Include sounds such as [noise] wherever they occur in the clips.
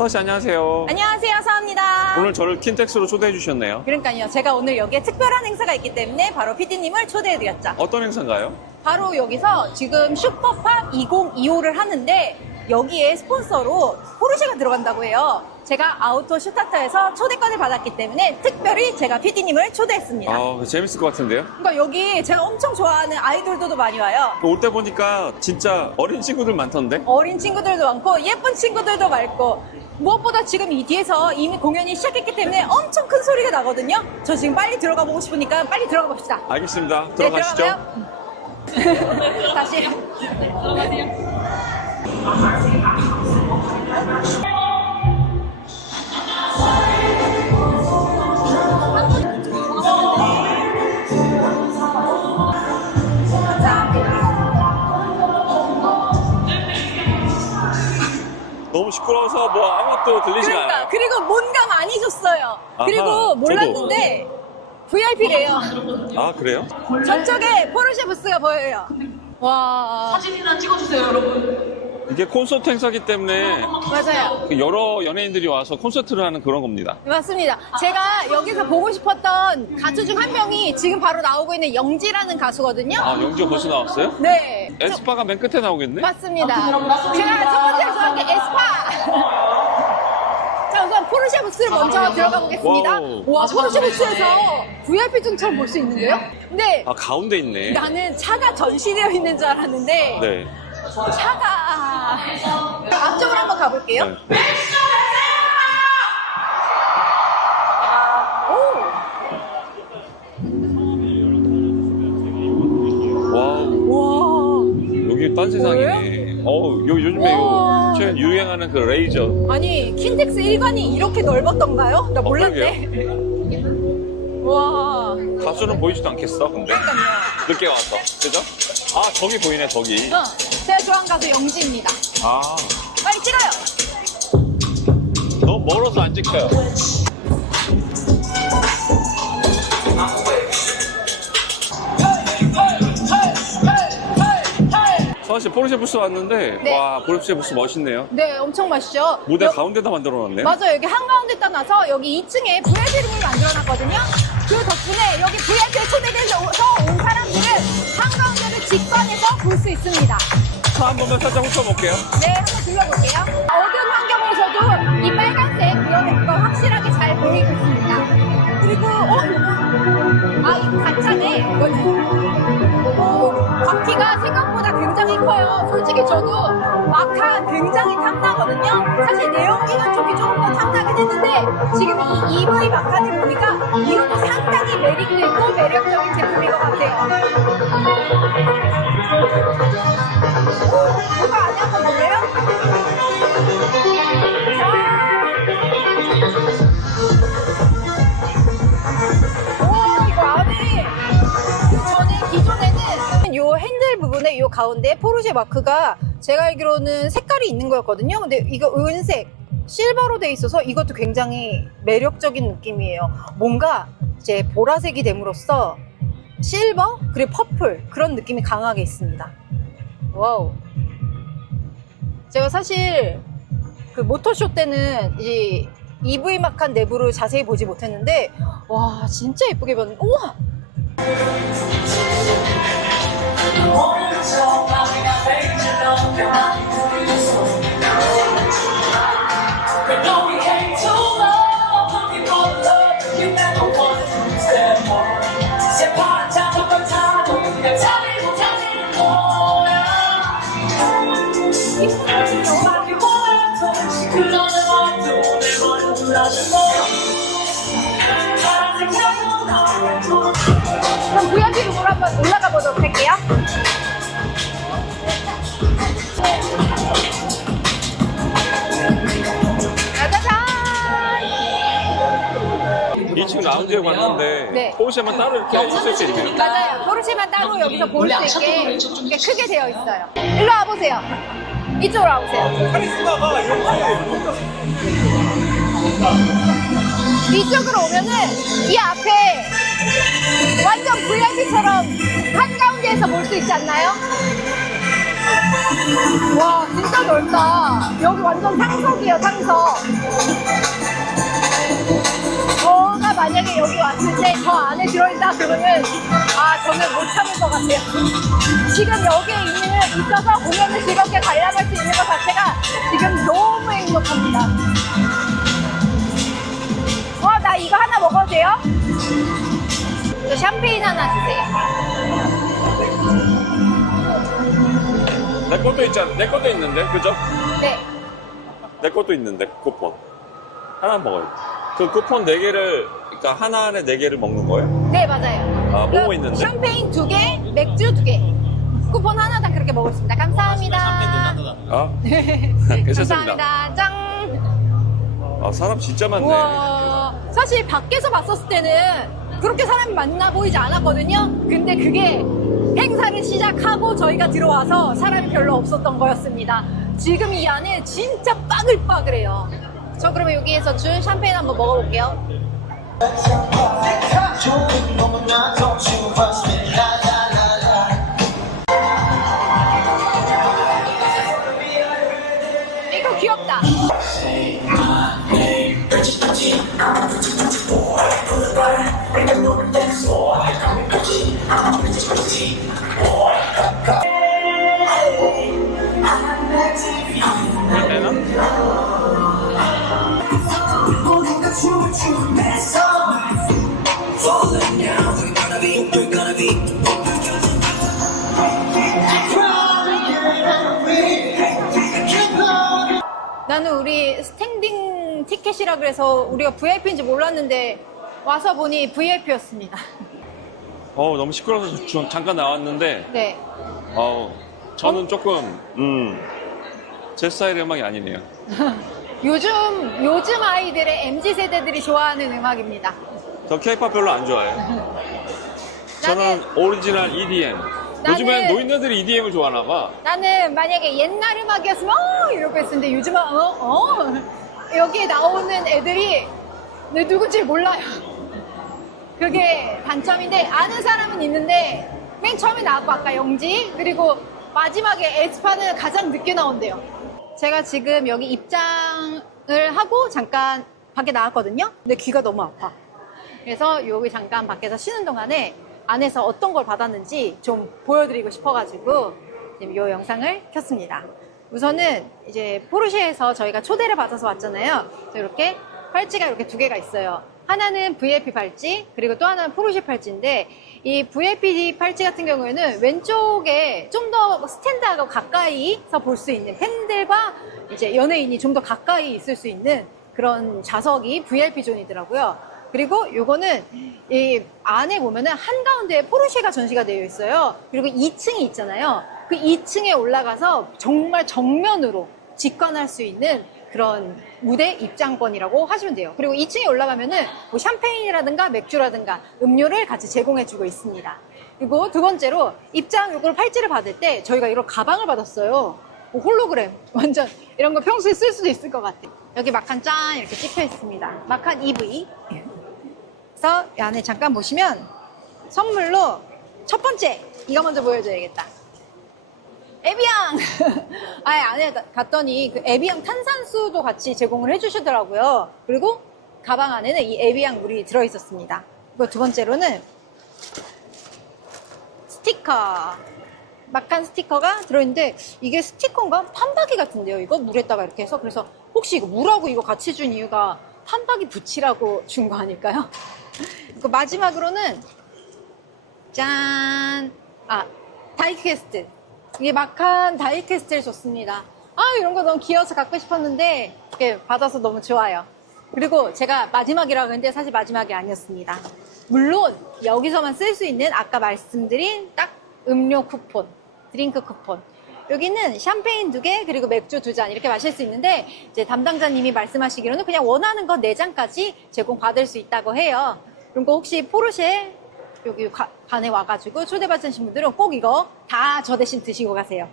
서씨 안녕하세요. 안녕하세요, 서입니다. 오늘 저를 킨텍스로 초대해 주셨네요. 그러니까요, 제가 오늘 여기에 특별한 행사가 있기 때문에 바로 PD님을 초대해드렸죠. 어떤 행사인가요? 바로 여기서 지금 슈퍼팝 2025를 하는데 여기에 스폰서로 포르쉐가 들어간다고 해요. 제가 아우토 슈타타에서 초대권을 받았기 때문에 특별히 제가 PD님을 초대했습니다. 아, 재밌을 것 같은데요? 그러니까 여기 제가 엄청 좋아하는 아이돌들도 많이 와요. 올 때 보니까 진짜 어린 친구들 많던데? 어린 친구들도 많고 예쁜 친구들도 많고 무엇보다 지금 이 뒤에서 이미 공연이 시작했기 때문에 엄청 큰 소리가 나거든요. 저 지금 빨리 들어가 보고 싶으니까 빨리 들어가 봅시다. 알겠습니다. 네, 들어가시죠. 들어가요? [laughs] 너무 시끄러워서 뭐 아무것도 들리지가 그러니까 않아요. 그리고 뭔가 많이 줬어요. 아하, 그리고. 몰랐는데 VIP래요. 아, 그래요? 저쪽에 포르쉐 부스가 보여요. 와 사진이나 찍어주세요, 여러분. 이게 콘서트 행사기 때문에 맞아요. 그 여러 연예인들이 와서 콘서트를 하는 그런 겁니다. 맞습니다. 제가 여기서 보고 싶었던 가수 중 한 명이 지금 바로 나오고 있는 영지라는 가수거든요. 아, 영지가 벌써 나왔어요? 네. 에스파가 맨 끝에 나오겠네? 맞습니다. 제가 첫 번째로 좋아하는 게 에스파. 자, 우선 포르쉐 부스를 먼저 들어가 보겠습니다. 와우. 와, 포르쉐 부스에서 VIP 증처럼 볼 수 있는데요? 근데 아, 가운데 있네. 나는 차가 전시되어 있는 줄 알았는데 네. 차가 앞쪽으로 한번 가볼게요. 네. 와우. 와. 여기 딴 세상이네. 어우, 요, 요즘에 우와. 요, 최근 유행하는 그 레이저. 아니 킨텍스 일관이 이렇게 넓었던가요? 나 몰랐네. 와. 가수는 보이지도 않겠어, 근데. 늦게 와서. 그죠? 아, 저기 보이네, 저기. 어, 제가 좋아하는 가수 영지입니다. 아, 빨리 찍어요. 너무 멀어서 안 찍혀요. 서아씨 포르쉐 부스 왔는데, 네. 와, 포르쉐 부스 멋있네요. 네, 엄청 맛있죠. 무대 여- 가운데다 만들어 놨네. 맞아요. 여기 한가운데 따놔서 여기 2층에 VIP룸을 만들어놨거든요. 그 덕분에 여기 VIP에 초대돼서 온 사람들은 한가운데를 직관해서 볼 수 있습니다. 차한 번만 살짝 훑어볼게요. 네, 한번 둘러볼게요. 어두운 환경에서도 이 빨간색 위험했가 확실하게 잘 보이고 있습니다. 그리고 어? 아, 이거 가짜네. 어, 바퀴가 생각보다 굉장히 커요. 솔직히 저도 마카 굉장히 탐나거든요. 사실 내연기관 쪽이 조금 더 탐나긴 했는데 지금 이 EV 마카를 보니까 이것도 상당히 메리트 있고 매력적인 제품인 것 같아요. 이거 안에 한번 볼래 가운데 포르쉐 마크가 제가 알기로는 색깔이 있는 거였거든요. 근데 이거 은색 실버로 돼 있어서 이것도 굉장히 매력적인 느낌이에요. 뭔가 이제 보라색이 됨으로써 실버 그리고 퍼플 그런 느낌이 강하게 있습니다. 와우. 제가 사실 그 모터쇼 때는 이 EV 막한 내부를 자세히 보지 못했는데 와 진짜 예쁘게 봤는데 우와 그럼 VIP 룸으로 한번 올라가 보도록 할게요. 짜자잔! 2층 라운지에 갔는데, 네. 포르쉐만 따로 이렇게 있을 수 있네요. 맞아요. 포르쉐만 따로 여기서 볼 수 있게 이렇게 크게 되어 있어요. 일로 와보세요. 이쪽으로 와보세요. 이쪽으로 오면은 이 앞에 완전 VIP처럼 한가운데에서 볼 수 있지 않나요? 와, 진짜 넓다. 여기 완전 상석이에요, 상석. 만약에 여기 왔을 때 저 안에 들어있다 그러면은 아 저는 못 참을 것 같아요. 지금 여기에 있는 있어서 공연을 즐겁게 관람할 수 있는 것 자체가 지금 너무 행복합니다. 와, 나 이거 하나 먹어도 돼요? 저 샴페인 하나 주세요. 내 것도 있잖아. 내 것도 있는데, 그죠? 네. 내 것도 있는데, 쿠폰. 하나 먹어요. 그 쿠폰 네 개를, 그러니까 하나 안에 네 개를 먹는 거예요? 네, 맞아요. 아, 뭐뭐 그 있는데? 샴페인 두 개, 맥주 두 개. 쿠폰 하나당 그렇게 먹을 수 있습니다. 감사합니다. 아, [laughs] 괜찮습니다. 감사합니다. 짱. 아, 사람 진짜 많네. 우와. 사실 밖에서 봤었을 때는 그렇게 사람이 많나 보이지 않았거든요. 근데 그게 행사를 시작하고 저희가 들어와서 사람이 별로 없었던 거였습니다. 지금 이 안에 진짜 빠글빠글해요. 저 그러면 여기에서 준 샴페인 한번 먹어볼게요. 이거 귀엽다. 되나? 우리 스탠딩 티켓이라 그래서 우리가 VIP인지 몰랐는데 와서 보니 VIP였습니다. 어 너무 시끄러워서 주- 잠깐 나왔는데, 네. 어 저는 조금, 음, 제 스타일의 음악이 아니네요. [laughs] 요즘 요즘 아이들의 MZ 세대들이 좋아하는 음악입니다. 저 케이팝 별로 안 좋아해요. [laughs] 저는 오리지널 EDM. 요즘엔 노인네들이 EDM을 좋아하나 봐. 나는 만약에 옛날 음악이었으면 어 이러고 했었는데 요즘은 어 어. 여기에 나오는 애들이 내 누군지 몰라요. 그게 단점인데 아는 사람은 있는데 맨 처음에 나왔고 아까 영지 그리고 마지막에 에스파는 가장 늦게 나온대요. 제가 지금 여기 입장을 하고 잠깐 밖에 나왔거든요. 근데 귀가 너무 아파. 그래서 여기 잠깐 밖에서 쉬는 동안에 안에서 어떤 걸 받았는지 좀 보여드리고 싶어가지고 이 영상을 켰습니다. 우선은 이제 포르쉐에서 저희가 초대를 받아서 왔잖아요. 이렇게 팔찌가 이렇게 두 개가 있어요. 하나는 VIP 팔찌, 그리고 또 하나는 포르쉐 팔찌인데, 이 VIP 팔찌 같은 경우에는 왼쪽에 좀 더 스탠드하고 가까이서 볼 수 있는 팬들과 이제 연예인이 좀 더 가까이 있을 수 있는 그런 좌석이 VIP 존이더라고요. 그리고 요거는 이 안에 보면은 한가운데에 포르쉐가 전시가 되어 있어요. 그리고 2층이 있잖아요. 그 2층에 올라가서 정말 정면으로 직관할 수 있는 그런 무대 입장권이라고 하시면 돼요. 그리고 2층에 올라가면은 뭐 샴페인이라든가 맥주라든가 음료를 같이 제공해주고 있습니다. 그리고 두 번째로 입장 요걸 팔찌를 받을 때 저희가 이런 가방을 받았어요. 뭐 홀로그램 [laughs] 완전 이런 거 평소에 쓸 수도 있을 것 같아요. 여기 마칸 짠 이렇게 찍혀 있습니다. 마칸 EV. 그래서 이 안에 잠깐 보시면 선물로 첫 번째 이거 먼저 보여줘야겠다. 에비앙! [laughs] 아, 안에 가- 갔더니 그 에비앙 탄산수도 같이 제공을 해주시더라고요. 그리고 가방 안에는 이 에비앙 물이 들어있었습니다. 그리고 두 번째로는 스티커. 막한 스티커가 들어있는데 이게 스티커인가? 판박이 같은데요. 이거 물에다가 이렇게 해서 그래서 혹시 이거 물하고 이거 같이 준 이유가 판박이 붙이라고 준 거 아닐까요? [laughs] 그리고 마지막으로는 짠! 아, 다이캐스트. 이게 막한 다이캐스트를 줬습니다. 아, 이런 거 너무 귀여워서 갖고 싶었는데, 이렇게 받아서 너무 좋아요. 그리고 제가 마지막이라고 했는데 사실 마지막이 아니었습니다. 물론, 여기서만 쓸 수 있는 아까 말씀드린 딱 음료 쿠폰, 드링크 쿠폰. 여기는 샴페인 두 개, 그리고 맥주 두 잔 이렇게 마실 수 있는데, 이제 담당자님이 말씀하시기로는 그냥 원하는 거 네 잔까지 제공받을 수 있다고 해요. 그런 거 혹시 포르쉐 여기 가- 반에 와가지고 초대받으신 분들은 꼭 이거 다 저 대신 드시고 가세요.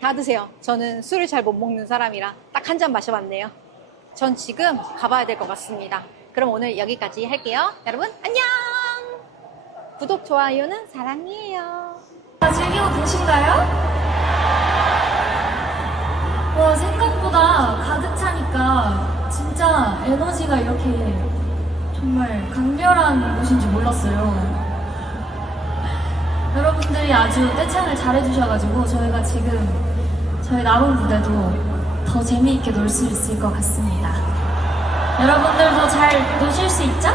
다 드세요. 저는 술을 잘 못 먹는 사람이라 딱 한 잔 마셔봤네요. 전 지금 가봐야 될 것 같습니다. 그럼 오늘 여기까지 할게요. 여러분, 안녕! 구독, 좋아요는 사랑이에요. 즐기고 계신가요? 와, 생각보다 가득 차니까 진짜 에너지가 이렇게 정말 강렬한 곳인지 몰랐어요. 여러분들이 아주 떼창을 잘해주셔가지고 저희가 지금 저희 남은 무대도 더 재미있게 놀 수 있을 것 같습니다. 여러분들도 잘 노실 수 있죠?